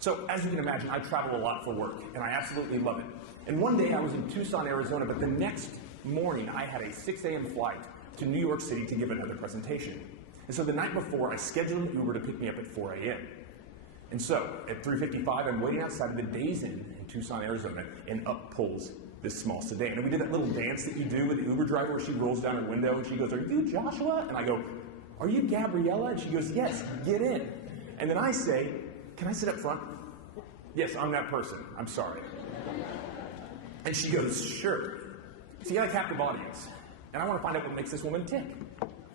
So as you can imagine, I travel a lot for work, and I absolutely love it. And one day I was in Tucson, Arizona, but the next morning I had a 6 a.m. flight to New York City to give another presentation. And so the night before, I scheduled an Uber to pick me up at 4 a.m. And so at 3:55, I'm waiting outside of the Days Inn in Tucson, Arizona, and up pulls this small sedan. And we did that little dance that you do with the Uber driver where she rolls down her window and she goes, "Are you Joshua?" And I go, "Are you Gabriela?" And she goes, "Yes, get in." And then I say, "Can I sit up front?" "Yes, I'm that person. I'm sorry." And she goes, "Sure." So you got a captive audience. And I want to find out what makes this woman tick.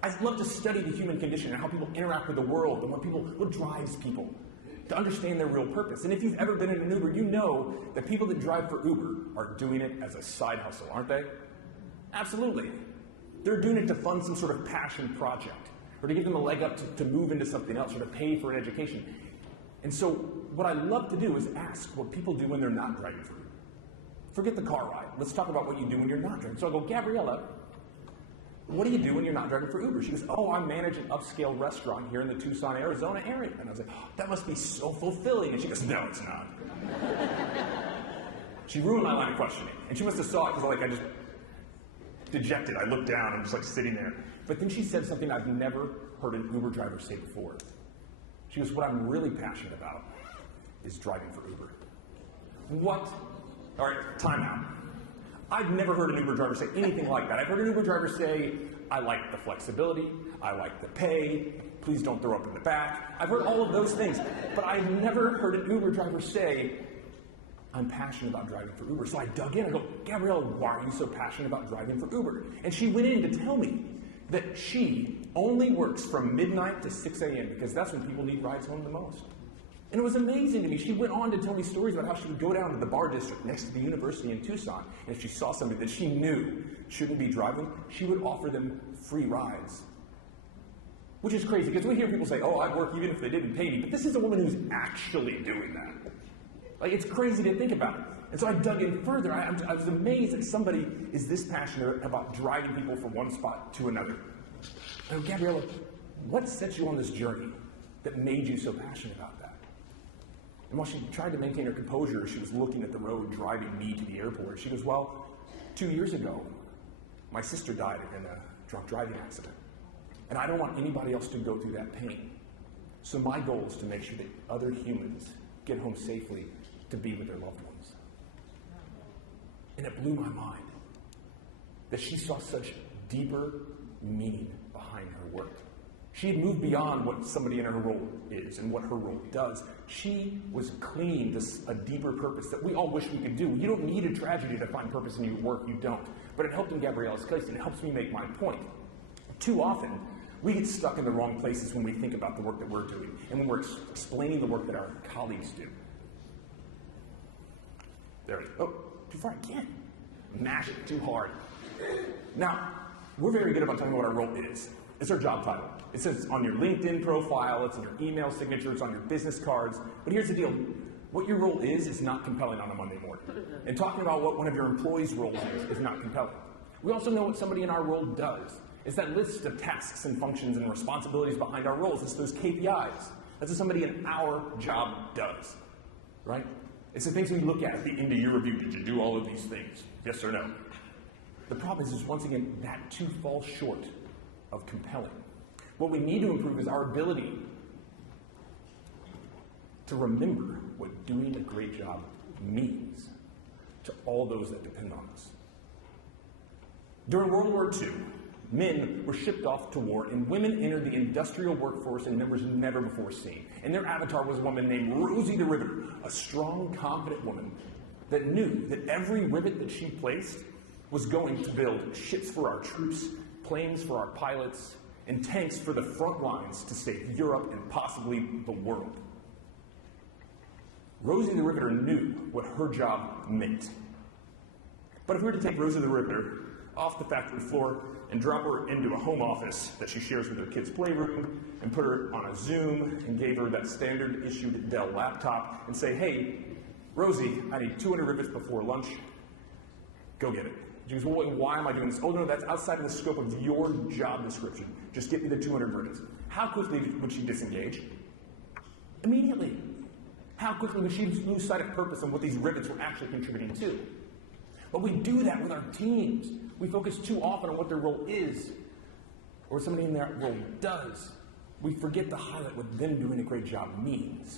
I love to study the human condition and how people interact with the world and what drives people, to understand their real purpose. And if you've ever been in an Uber, you know that people that drive for Uber are doing it as a side hustle, aren't they? Absolutely. They're doing it to fund some sort of passion project, or to give them a leg up to move into something else, or to pay for an education. And so what I love to do is ask what people do when they're not driving for Uber. Forget the car ride. Let's talk about what you do when you're not driving. So I go, "Gabriela, what do you do when you're not driving for Uber?" She goes, "Oh, I manage an upscale restaurant here in the Tucson, Arizona area." And I was like, "Oh, that must be so fulfilling." And she goes, "No, it's not." She ruined my line of questioning. And she must have saw it because I just dejected. I looked down and just sitting there. But then she said something I've never heard an Uber driver say before. She goes, "What I'm really passionate about is driving for Uber." What? All right, time out. I've never heard an Uber driver say anything like that. I've heard an Uber driver say, "I like the flexibility, I like the pay, please don't throw up in the back." I've heard all of those things, but I've never heard an Uber driver say, "I'm passionate about driving for Uber." So I dug in, I go, "Gabriela, why are you so passionate about driving for Uber?" And she went in to tell me that she only works from midnight to 6 a.m. because that's when people need rides home the most. And it was amazing to me. She went on to tell me stories about how she would go down to the bar district next to the university in Tucson, and if she saw somebody that she knew shouldn't be driving, she would offer them free rides. Which is crazy, because we hear people say, "Oh, I'd work even if they didn't pay me," but this is a woman who's actually doing that. It's crazy to think about it. And so I dug in further. I was amazed that somebody is this passionate about driving people from one spot to another. I go, "Gabriela, what set you on this journey that made you so passionate about that?" And while she tried to maintain her composure, she was looking at the road driving me to the airport. She goes, "Well, 2 years ago, my sister died in a drunk driving accident. And I don't want anybody else to go through that pain. So my goal is to make sure that other humans get home safely to be with their loved ones." And it blew my mind that she saw such deeper meaning behind her work. She had moved beyond what somebody in her role is and what her role does. She was clinging to a deeper purpose that we all wish we could do. You don't need a tragedy to find purpose in your work, you don't. But it helped in Gabriela's case, and it helps me make my point. Too often, we get stuck in the wrong places when we think about the work that we're doing and when we're explaining the work that our colleagues do. There it is. Oh, too far again. Mash it too hard. Now, we're very good about telling what our role is. It's our job title. It says on your LinkedIn profile, it's in your email signature, it's on your business cards. But here's the deal. What your role is not compelling on a Monday morning. And talking about what one of your employees' roles is not compelling. We also know what somebody in our role does. It's that list of tasks and functions and responsibilities behind our roles. It's those KPIs. That's what somebody in our job does, right? It's the things we look at the end of your review. Did you do all of these things? Yes or no? The problem is once again, that too falls short of compelling. What we need to improve is our ability to remember what doing a great job means to all those that depend on us. During World War II, men were shipped off to war, and women entered the industrial workforce in numbers never before seen. And their avatar was a woman named Rosie the Riveter, a strong, confident woman that knew that every rivet that she placed was going to build ships for our troops, planes for our pilots, and tanks for the front lines to save Europe and possibly the world. Rosie the Riveter knew what her job meant. But if we were to take Rosie the Riveter off the factory floor and drop her into a home office that she shares with her kids' playroom and put her on a Zoom and gave her that standard issued Dell laptop and say, "Hey, Rosie, I need 200 rivets before lunch. Go get it." She goes, "Well, why am I doing this?" "Oh, no, that's outside of the scope of your job description. Just get me the 200 rivets." How quickly would she disengage? Immediately. How quickly would she lose sight of purpose and what these rivets were actually contributing to? But we do that with our teams. We focus too often on what their role is, or what somebody in that role does. We forget to highlight what them doing a great job means.